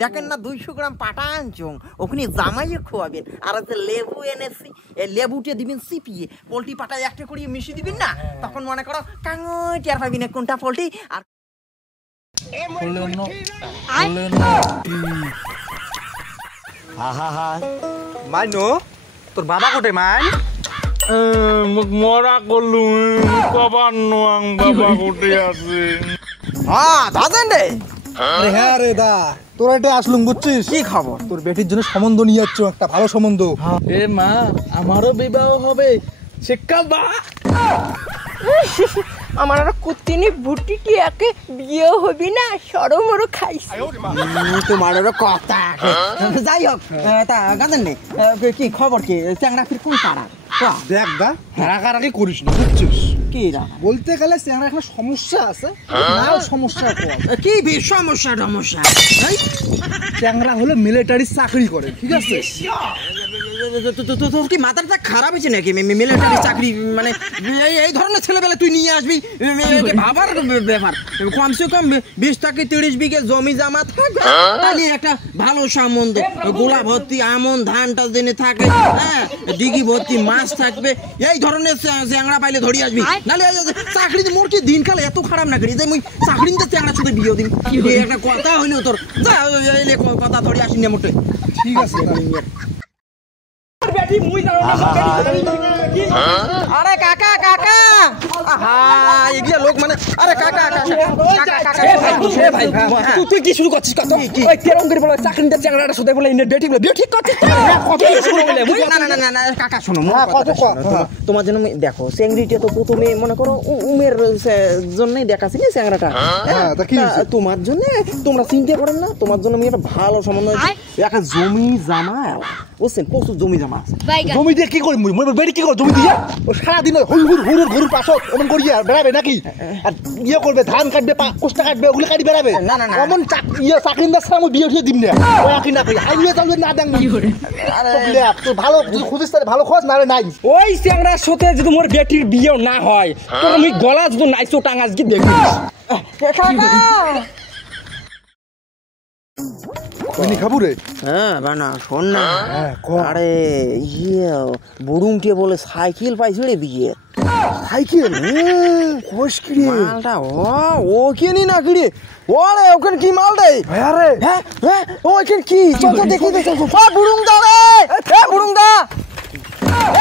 দেখেন না 200 গ্রাম পাটা আনছুন ওখানে জামাইয়ে খোয়াবেন আর যে লেবু এনেছি এই লেবুটা দিবেন চিপিয়ে পোলট্রি পাটায় একটা করে মিশিয়ে দিবেন না তখন মনে করো কাঙই টের পাবি না কোনটা পোলট্রি আর মাইনো তোর বাবা কোটে মাই মরা করলু কবার নোয়াং বাবা কোটে আছে হ্যাঁ দাদেন রে হ্যাঁ রে দা তোরা এটা আসলুম বুঝছিস কি খবর তোর বেটির জন্য সম্বন্ধ নিয়ে যাচ্ছ একটা ভালো সম্বন্ধ এ মা আমারও বিবাহ হবে শিক্ষা বা আমার আর কুত্তিনি ভুটিটি একে বিয়ে হবি না সরমরো খাইস তোমার কথা যাই হোক তা গাদেন রে কি খবর কি চ্যাংড়া ফির কোন পাড়া দেখ দা হারাকারাকি করিস না বুঝছিস কি বলতে গেলে চ্যাংড়া একটা সমস্যা আছে নাও সমস্যা কি সমস্যা সমস্যা চ্যাংড়া হলে মিলিটারি চাকরি করে ঠিক আছে তোর কি মাথাটা খারাপ হয়েছে নাকি মিলিটারি চাকরি মানে এই ধরনের ছেলেবেলা তুই নিয়ে আসবি ভাবার ব্যাপার কমসে কম 20 থেকে 30 বিঘে জমি জামা থাকবে তাহলে একটা ভালো সম্বন্ধ গোলা ভর্তি আমন ধানটা দিনে থাকে হ্যাঁ ডিগি ভর্তি মাছ থাকবে এই ধরনের চ্যাংড়া পাইলে ধরি আসবি নাহলে চাকরিতে মোর কি দিনকাল এত খারাপ না করি যে মুই চাকরিতে চ্যাংড়া শুধু বিয়ে দিন একটা কথা হইলো তোর কথা ধরি আসিনি মোটে ঠিক আছে আরে কাকা কাকা এগুলো লোক মানে আরে কাকা তুই কি শুরু করছিস কত ওই কেরম করে বলে চাকরিটা চ্যাংড়াটা শুধু বলে ইনে বেটি বলে বিয়ে ঠিক করছিস না কাকা শোনো তোমার জন্য দেখো চ্যাংড়িটা তো প্রথমে মনে করো উমের জন্যই দেখাছি না চ্যাংড়াটা তোমার জন্য তোমরা চিন্তা করেন না তোমার জন্য আমি একটা ভালো সম্বন্ধ একটা জমি জামা বুঝছেন প্রচুর জমি জামা আছে জমি দিয়ে কি করি মুই বেটি কি কর জমি দিয়ে ও সারাদিন হুড়ুর পাশত এমন করি আর বেড়াবে নাকি আর ইয়ে করবে ধান কাটবে কোষ্টা কাটবে ওগুলো কাটি বেড়াবে না এমন ইয়ে চাকরি না আমি বিয়ে উঠিয়ে দিম না ওই আঁকি না করি হাইওয়ে চালবে না দেন তুই ভালো খুঁজিস তাহলে ভালো খোঁজ না নাই ওই চ্যাংড়ার সাথে যদি মোর বেটির বিয়ে না হয় তোর আমি গলা যদি নাইছো টাঙ্গাস কি দেখবি খাবো রে হ্যাঁ বানা শোন না আরে ইয়ে বুড়ুংটে বলে সাইকেল পাইছে রে বিয়ে সাইকেল কোষ কি রে মালটা ও কেনি না কি রে ওরে ওখানে কি মাল রে আরে হ্যাঁ ওখানে কি চল তো দেখি বুড়ুং দা রে বুড়ুং দা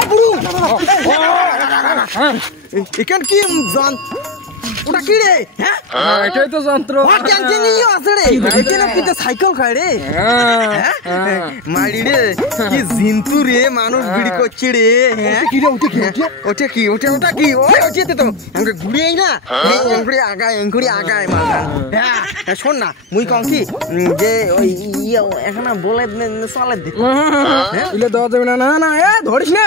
বুড়ুং এখানে কি জান ওটা কি রে হ্যাঁ এটাই তো যন্ত্র আছে রে এখানে কি সাইকেল খায় রে মারি রে কি জিন্তু রে মানুষ ভিড় করছে রে কি রে ওটা কি ওই ওটা তো আমাকে ঘুরিয়েই না এঙ্গুড়ি আগায় মালটা হ্যাঁ শোন না মুই কম কি যে ওই এখন বলে চলে দে ইলে দাও দেবে না না এ ধরিস না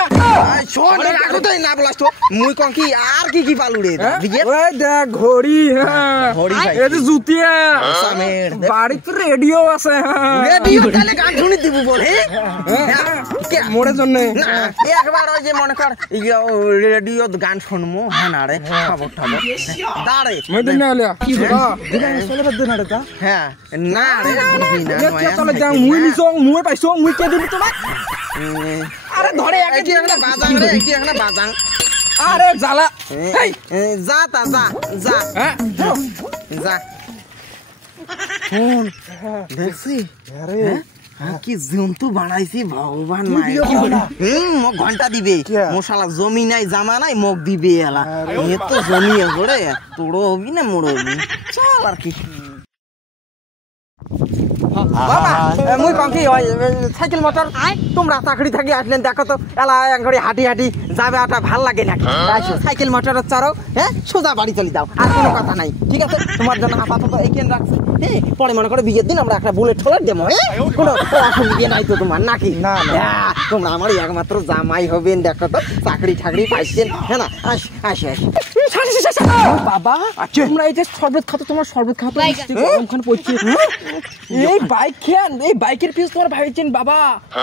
শোন রাখোই না বলাস তো মুই কম কি আর কি পালু রে ওই দেখ ঘড়ি হ্যাঁ এই যে জুতিয়া বাড়িতে রেডিও আছে রেডিও তাহলে গান শুনি দিব বলে মোড়ের জন্য একবার ওই যে মনে কর রেডিও গান শুনবো হ্যাঁ না রে খবর দাঁড়ে মেদিন না আলিয়া হ্যাঁ না রে চলে যাও মুই নিছো মুই পাইছো মুই কে দিবি তোমাক আরে ধরে এটি একটা বাজাং রে এটি একটা বাজাং আরে জ্বালা যা তা যা যা ফোন দেখছি কি জন্তু বানাইছি ভগবান মোক ঘন্টা দিবে মশালা জমি নাই জামা নাই মোক দিবে এলা এত জমি আছে তোড়ো হবি না মোড়ো হবি চল আর কি বাবা মুই কম কি সাইকেল মোটর তোমরা চাকরি থাকি আসলেন দেখো তো এলা ঘড়ি হাঁটি যাবে ওটা ভাল লাগে নাকি সাইকেল মোটর চারো হ্যাঁ সোজা বাড়ি চলে যাও আর কোনো কথা নাই ঠিক আছে তোমার জন্য আপাতত এখানে রাখছি হ্যাঁ পরে মনে করো বিয়ের দিন আমরা একটা বুলেট ঠোলার দেবো কোনো অসুবিধা নাই তো তোমার নাকি না তোমরা আমার একমাত্র জামাই হবেন দেখো তো চাকরি ঠাকরি পাইছেন হ্যাঁ না আসি বাবা তোমরা এই যে শরবত খাতো তোমার শরবত খাতো ওখানে পড়ছে এই বাইক খেয়ান এই বাইকের পিস তোমার ভাইছেন বাবা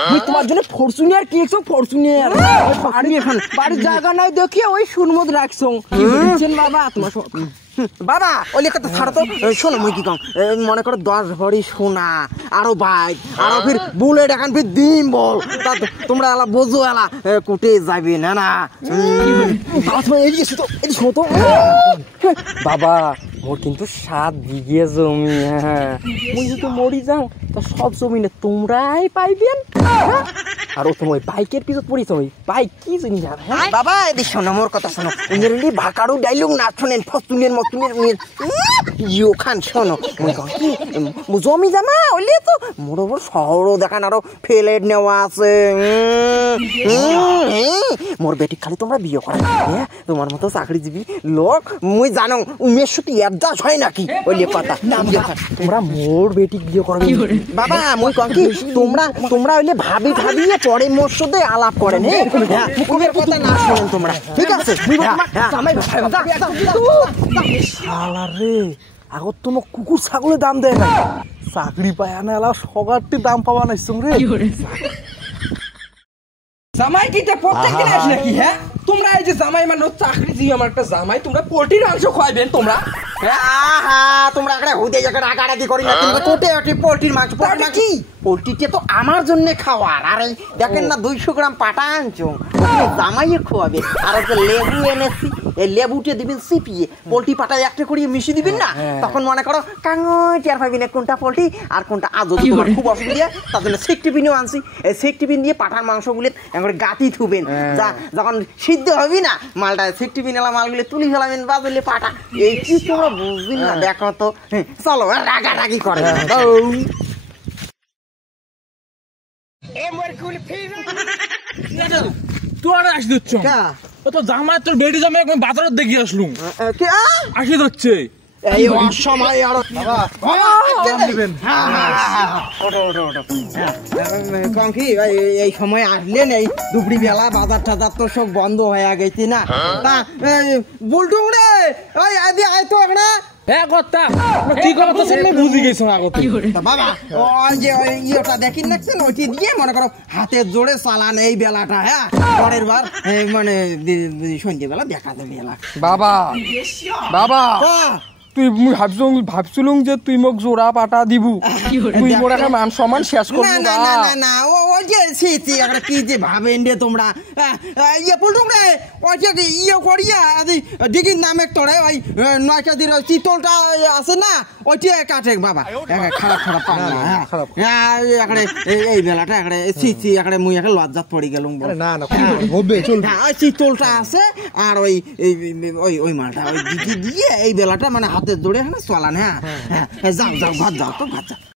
আমি তোমার জন্য ফরচুনার কিনছো ফরচুনার বাড়ির জায়গা নাই দেখিয়ে ওই সুনমদ রাখছো কি বলছেন বাবা তোমার বাবা ওই লেখা তো ছাড়ো তো শোনো মুই কি কম মনে করো 10 ভরি সোনা আরো বাইক আরো ফির বুলেট এখন ফির দিন বল তা তোমরা এলা বোঝো এলা কুটে যাবে না না বাবা মোর কিন্তু 7 বিঘে জমি হ্যাঁ মুই যদি মরি যাও তো সব জমি না তোমরাই পাইবেন আর ও তোমার বাইকের পিছত পড়িছ ওই বাইক কি জিনিস আর হ্যাঁ বাবা এদি শোনো মোর কথা শোনো ইংরেজি ভাকারু ডাইলগ না শুনেন ফস্তুনের মতুনের ইউ খান শোনো মুই কম কি জমি জামা ওইলে তো মোর ওপর শহরও দেখান আরো ফেলেট নেওয়া আছে মোর বেটি খালি তোমরা বিয়ে করো হ্যাঁ তোমার মতো চাকরিজীবী লোক মুই জানো উমেশ সত্যি অ্যাডজাস্ট হয় নাকি ওইলে কথা তোমরা মোর বেটি বিয়ে করবে বাবা মুই কম কি তোমরা ওইলে ভাবিয়ে পরে মোর সাথে আলাপ করেন হ্যাঁ মুখের কথা না শোনেন তোমরা ঠিক আছে শালা রে আগত তো কুকুর ছাগলের দাম দেয় না চাকরি পায় না এলা সগারটি দাম পাবা না রে জামাই কিটা প্রত্যেকদিন আসে নাকি হ্যাঁ তোমরা এই যে জামাই মানে চাকরি দিয়ে আমার একটা জামাই তোমরা পোল্ট্রির মাংস খাওয়াবেন তোমরা তোমরা একটা হুদে জায়গায় রাগারাগি করি না কিন্তু কোটে ওটি পোল্ট্রির মাংস কি পোল্ট্রিটা তো আমার জন্য খাওয়ার আরে দেখেন না 200 গ্রাম পাটা আনছো জামাইয়ে খাওয়াবে আর একটা লেবু এনেছি এই লেবুটা দিবেন সিপিয়ে পোল্ট্রি পাটা একটা করে মিশিয়ে দিবেন না তখন মনে করো কাঙ্গই টের পাবেন কোনটা পোল্ট্রি আর কোনটা আজও তোমার খুব অসুবিধা তার জন্য সেকটিপিনও আনছি এই সেকটিপিন দিয়ে পাটার মাংসগুলো একবারে গাতি থুবেন যা যখন সিদ্ধ হবে না মালটা সেকটিপিন এলা মালগুলো তুলি ফেলাবেন বাজলে পাটা এই কি তোমরা বুঝবেন না দেখো তো চলো রাগারাগি করে তোর আসি দিচ্ছ ও তো জামাই তোর বেটি জামাই একদম বাজারত দেখি আসলুম আসি যাচ্ছে এই অসময় আর কঙ্কি এই সময় আসলেন এই দুপুরি বেলা বাজার টাজার তো সব বন্ধ হয়ে গেছে না তা বুলটুম রে ওই আদি আয় তো একটা হ্যাঁ কথা কি কথা তো শুনে বুঝি গেছ আগতে বাবা ওই যে ওই ইয়েটা দেখিন নাকছেন ওইটি দিয়ে মনে করো হাতের জোরে চালান এই বেলাটা হ্যাঁ পরের বার মানে সন্ধ্যেবেলা দেখা যাবে বেলা বাবা বাবা তুই ভাবছিলুম যে তুই মোক জোড়া পাটা দিবু তুই মোর একটা মান সম্মান শেষ করবি না না না না ও যে সিটি একটা কি যে ভাবেন রে তোমরা ইয়ে পুলটুম রে ওই যে ইয়ে করিয়া দিঘির নামে তোরে ওই নয়টাদির ওই চিতলটা আছে না ওইটা কাটে বাবা খারাপ খারাপ হ্যাঁ এখানে এই বেলাটা এখানে সিটি এখানে মুই এখানে লজ্জাত পড়ে গেলুম না না হবে চল ওই চিতলটা আছে আর ওই ওই মালটা ওই দিঘি দিয়ে এই বেলাটা মানে হাতের দৌড়ে এখানে চলান হ্যাঁ যাও ঘর যাও তো ঘর যাও